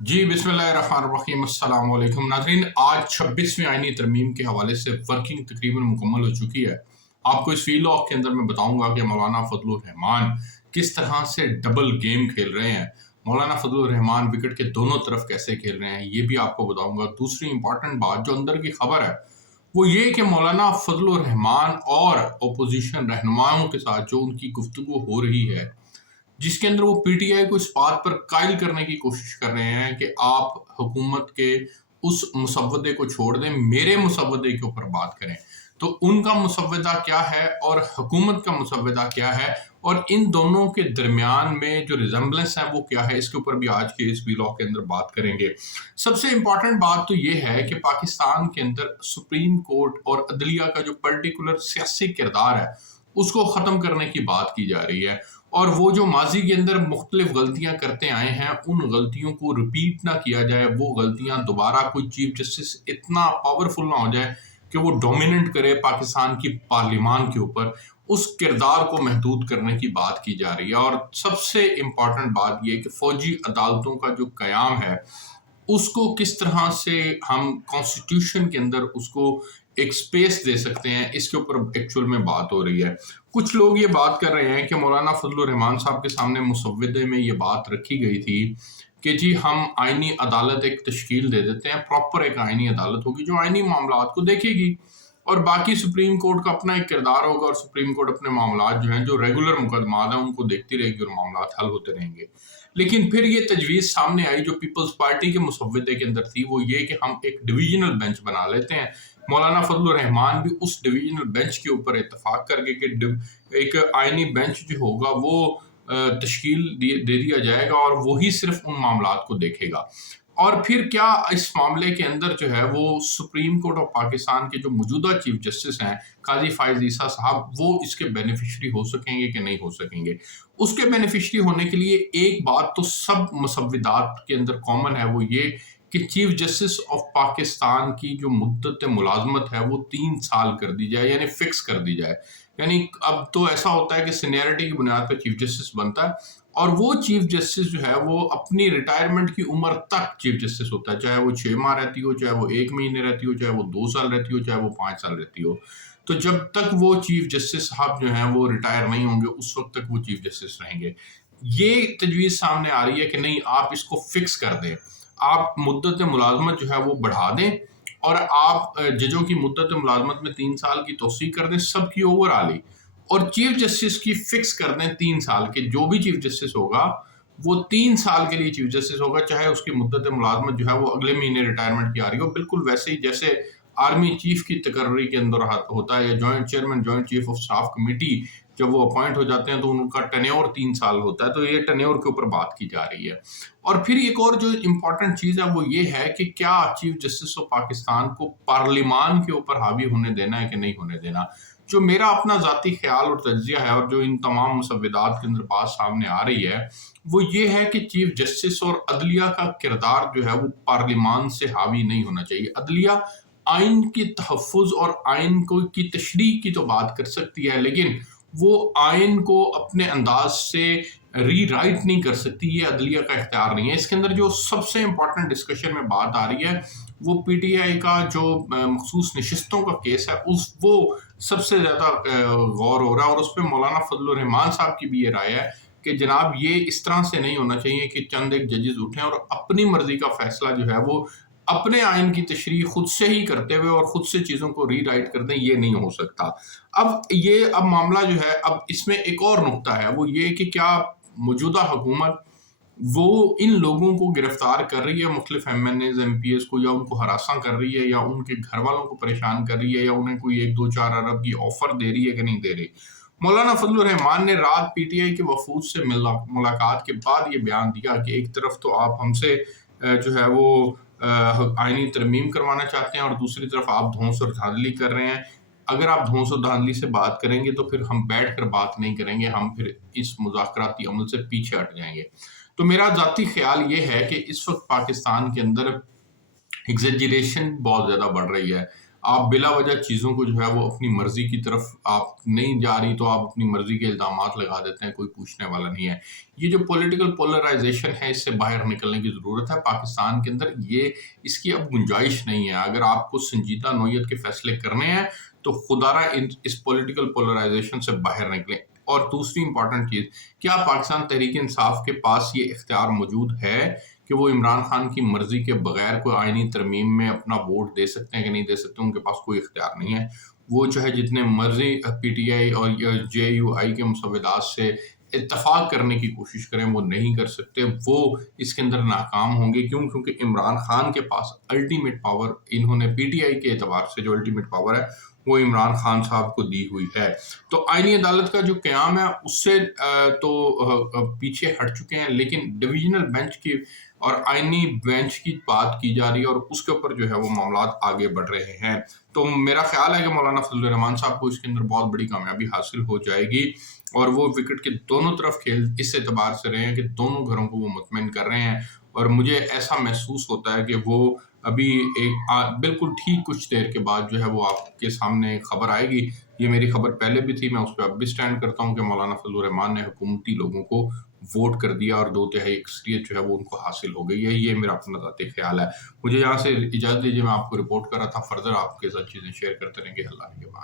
जी बिस्मिल्लाहिर्रहमानिर्रहीम अस्सलाम वालेकुम नाज़रीन। आज 26वीं आईनी तरमीम के हवाले से वर्किंग तकरीबन मुकम्मल हो चुकी है। आपको इस वीलॉग के अंदर मैं बताऊंगा कि मौलाना फजलुर रहमान किस तरह से डबल गेम खेल रहे हैं, मौलाना फजलुर रहमान विकेट के दोनों तरफ कैसे खेल रहे हैं, ये भी आपको बताऊंगा। दूसरी इंपॉर्टेंट बात जो अंदर की खबर है वो ये कि मौलाना फजलुर रहमान और अपोजिशन रहनुमाओं के साथ जो उनकी गुफ्तगू हो रही है, जिसके अंदर वो पीटीआई को इस बात पर कायल करने की कोशिश कर रहे हैं कि आप हुकूमत के उस मुसव्वदे को छोड़ दें, मेरे मुसव्वदे के ऊपर बात करें। तो उनका मुसव्वदा क्या है और हुकूमत का मुसव्वदा क्या है, और इन दोनों के दरमियान में जो रिजेंबलेंस है वो क्या है, इसके ऊपर भी आज के इस वीलॉग के अंदर बात करेंगे। सबसे इंपॉर्टेंट बात तो ये है कि पाकिस्तान के अंदर सुप्रीम कोर्ट और अदलिया का जो पर्टिकुलर सियासी किरदार है उसको ख़त्म करने की बात की जा रही है, और वो जो माजी के अंदर मुख्तलिफ गलतियां करते आए हैं उन गलतियों को रिपीट ना किया जाए। वो गलतियां दोबारा कोई चीफ जस्टिस इतना पावरफुल ना हो जाए कि वो डोमिनेट करे पाकिस्तान की पार्लिमान के ऊपर, उस किरदार को महदूद करने की बात की जा रही है। और सबसे इम्पॉर्टेंट बात यह कि फौजी अदालतों का जो कयाम है उसको किस तरह से हम कॉन्स्टिट्यूशन के अंदर उसको एक स्पेस दे सकते हैं, इसके ऊपर एक्चुअल में बात हो रही है। कुछ लोग ये बात कर रहे हैं कि मौलाना फजलुर रहमान साहब के सामने मुसव्वदे में ये बात रखी गई थी कि जी हम आईनी अदालत एक तश्कील दे देते हैं, प्रॉपर एक आईनी अदालत होगी जो आईनी मामलात को देखेगी, और बाकी सुप्रीम कोर्ट का अपना एक किरदार होगा, और सुप्रीम कोर्ट अपने मामलात जो हैं जो रेगुलर मुकदमात हैं उनको देखती रहेगी और मामलात हल होते रहेंगे। लेकिन फिर ये तजवीज़ सामने आई जो पीपल्स पार्टी के मुसव्वदे के अंदर थी, वो ये कि हम एक डिवीजनल बेंच बना लेते हैं। मौलाना फजलुर रहमान भी उस डिवीजनल बेंच के ऊपर इत्तफाक करके कि एक आईनी बेंच जो होगा वो तश्कील दे दिया जाएगा और वही सिर्फ उन मामलात को देखेगा। और फिर क्या इस मामले के अंदर जो है वो सुप्रीम कोर्ट ऑफ पाकिस्तान के जो मौजूदा चीफ जस्टिस हैं काजी फायज ईसा साहब, वो इसके बेनिफिशरी हो सकेंगे कि नहीं हो सकेंगे। उसके बेनिफिशरी होने के लिए एक बात तो सब मुसव्विदात के अंदर कॉमन है, वो ये कि चीफ जस्टिस ऑफ पाकिस्तान की जो मुद्दत मुलाजमत है वो 3 साल कर दी जाए, यानी फिक्स कर दी जाए। यानी अब तो ऐसा होता है कि सीनियरिटी की बुनियाद पर चीफ जस्टिस बनता है, और वो चीफ जस्टिस जो है वो अपनी रिटायरमेंट की उम्र तक चीफ जस्टिस होता है, चाहे वो 6 माह रहती हो, चाहे वो 1 महीने रहती हो, चाहे वो 2 साल रहती हो, चाहे वो 5 साल रहती हो। तो जब तक वो चीफ जस्टिस साहब जो हैं वो रिटायर नहीं होंगे उस वक्त तक वो चीफ जस्टिस रहेंगे। ये तजवीज़ सामने आ रही है कि नहीं, आप इसको फिक्स कर दें, आप मुद्दत मुलाजमत जो है वो बढ़ा दें, और आप जजों की मुद्दत मुलाजमत में 3 साल की तोसी कर दें सबकी ओवरऑल, और चीफ जस्टिस की फिक्स कर दें 3 साल के। जो भी चीफ जस्टिस होगा वो 3 साल के लिए चीफ जस्टिस होगा, चाहे उसकी मुद्दत मुलाजमत जो है वो अगले महीने रिटायरमेंट की आ रही हो, बिल्कुल वैसे ही जैसे आर्मी चीफ की तकर्री के अंदर होता है, या joint chairman joint chief of staff committee जब वो अपॉइंट हो जाते हैं तो उनका टेन्योर 3 साल होता है। तो ये टेन्योर के ऊपर बात की जा रही है। और फिर एक और जो इम्पोर्टेंट चीज़ है वो ये है कि क्या चीफ जस्टिस ऑफ पाकिस्तान को पार्लिमान के ऊपर हावी होने देना है कि नहीं होने देना। जो मेरा अपना ज़ाती ख्याल और तज्जिया है, और जो इन तमाम मुसव्विदात के अंदर बात सामने आ रही है, वो ये है कि चीफ जस्टिस और अदलिया का किरदार जो है वो पार्लिमान से हावी नहीं होना चाहिए। अदलिया आइन के तहफ़्फ़ुज़ और आइन को की तशरीह की तो बात कर सकती है, लेकिन वो आइन को अपने अंदाज से रीराइट नहीं कर सकती, ये अदलिया का इख्तियार नहीं है। इसके अंदर जो सबसे इम्पोर्टेंट डिस्कशन में बात आ रही है वो पीटीआई का जो मखसूस नशिस्तों का केस है उस वो सबसे ज़्यादा गौर हो रहा है, और उस पर मौलाना फजलुर रहमान साहब की भी ये राय है कि जनाब ये इस तरह से नहीं होना चाहिए कि चंद एक जजेस उठें और अपनी मर्जी का फैसला जो है वो अपने आइन की तशरीह खुद से ही करते हुए और खुद से चीज़ों को रीराइट कर दें, ये नहीं हो सकता। अब मामला जो है, अब इसमें एक और नुक्ता है, वो ये कि क्या मौजूदा हुकूमत वो इन लोगों को गिरफ्तार कर रही है, मुख्तलिफ MNAs MPs को, या उनको हरासा कर रही है, या उनके घर वालों को परेशान कर रही है, या उन्हें कोई 1-2-4 अरब की ऑफर दे रही है कि नहीं दे रही। मौलाना फजलुर रहमान ने रात पीटीआई के वफूद से मुलाकात के बाद ये बयान दिया कि एक तरफ तो आप हमसे जो है वो आईनी तरमीम करवाना चाहते हैं, और दूसरी तरफ आप धौंस और धांधली कर रहे हैं। अगर आप धौंस और धांधली से बात करेंगे तो फिर हम बैठ कर बात नहीं करेंगे, हम फिर इस मुज़ाकराती अमल से पीछे हट जाएंगे। तो मेरा ज़ाती ख्याल ये है कि इस वक्त पाकिस्तान के अंदर एग्जेजरेशन बहुत ज़्यादा बढ़ रही है। آپ بلا وجہ چیزوں کو جو ہے وہ اپنی مرضی کی طرف آپ نہیں جا رہی تو آپ اپنی مرضی کے الزامات لگا دیتے ہیں، کوئی پوچھنے والا نہیں ہے۔ یہ جو پولیٹیکل پولرائزیشن ہے، اس سے باہر نکلنے کی ضرورت ہے پاکستان کے اندر۔ اس کی اب گنجائش نہیں ہے۔ اگر آپ کو سنجیدہ نوعیت کے فیصلے کرنے ہیں تو خدا را اس پولیٹیکل پولرائزیشن سے باہر نکلیں۔ اور دوسری امپورٹنٹ چیز، کیا پاکستان تحریک انصاف کے پاس یہ اختیار موجود ہے کہ وہ عمران خان کی مرضی کے بغیر کوئی آئینی ترمیم میں اپنا ووٹ دے سکتے ہیں کہ نہیں دے سکتے؟ ان کے پاس کوئی اختیار نہیں ہے۔ وہ چاہے جتنے مرضی پی ٹی آئی اور جے یو آئی کے مسودات سے اتفاق کرنے کی کوشش کریں، وہ نہیں کر سکتے۔ وہ اس کے اندر ناکام ہوں گے۔ کیونکہ عمران خان کے پاس الٹیمیٹ پاور، انہوں نے پی ٹی آئی کے اعتبار سے جو الٹیمیٹ پاور ہے وہ عمران خان صاحب کو دی ہوئی ہے۔ تو آئینی عدالت کا جو قیام ہے اس سے تو پیچھے ہٹ چکے ہیں، لیکن ڈویژنل بینچ کی اور آئینی بینچ کی بات کی جا رہی ہے اور اس کے اوپر جو ہے وہ معاملات آگے بڑھ رہے ہیں۔ تو میرا خیال ہے کہ مولانا فضل الرحمان صاحب کو اس کے اندر بہت بڑی کامیابی حاصل ہو جائے گی، اور وہ وکٹ کے دونوں طرف کھیل اس اعتبار سے رہے ہیں کہ دونوں گھروں کو وہ مطمئن کر رہے ہیں۔ اور مجھے ایسا محسوس ہوتا ہے کہ وہ ابھی بالکل ٹھیک کچھ دیر کے بعد جو ہے وہ آپ کے سامنے خبر آئے گی۔ یہ میری خبر پہلے بھی تھی، میں اس پہ اب بھی سٹینڈ کرتا ہوں کہ مولانا فضل الرحمان نے حکومتی لوگوں کو ووٹ کر دیا اور 2/3 اکثریت جو ہے وہ ان کو حاصل ہو گئی ہے۔ یہ میرا اپنا ذاتی خیال ہے۔ مجھے یہاں سے اجازت دیجیے، میں آپ کو رپورٹ کر رہا تھا، فردر آپ کے ساتھ چیزیں شیئر کرتے رہیں گے۔ اللہ نگہبان۔